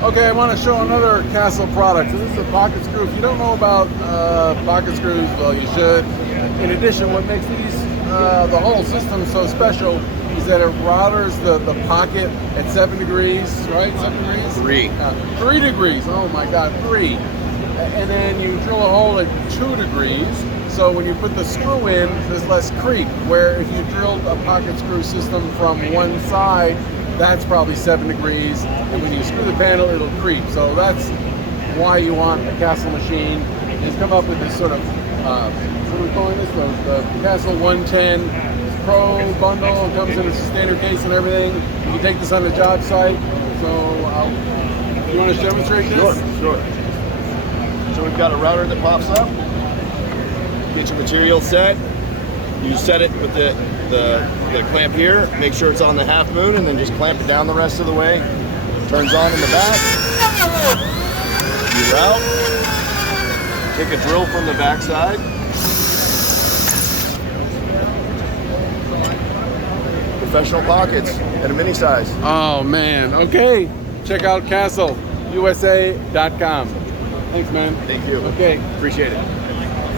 Okay, I want to show another Castle product. So this is a pocket screw. If you don't know about pocket screws, well, you should. In addition, what makes these the whole system so special is that it routers the pocket at 7 degrees, right? 7 degrees? 3. 3 degrees. Oh my God, 3. And then you drill a hole at 2 degrees. So when you put the screw in, there's less creep. Where if you drilled a pocket screw system from one side, that's probably 7 degrees, and when you screw the panel, it'll creep. So that's why you want a Castle machine. It's come up with this sort of, what are we calling this? The Castle 110 Pro bundle. It comes in a standard case and everything. You can take this on the job site. So you want to demonstrate this? Sure. So we've got a router that pops up. Get your material set. You set it with the clamp here, make sure it's on the half moon, and then just clamp it down the rest of the way. Turns on in the back. You route. Take a drill from the back side. Professional pockets at a mini size. Oh man, okay. Check out CastleUSA.com. Thanks, man. Thank you. Okay. Appreciate it.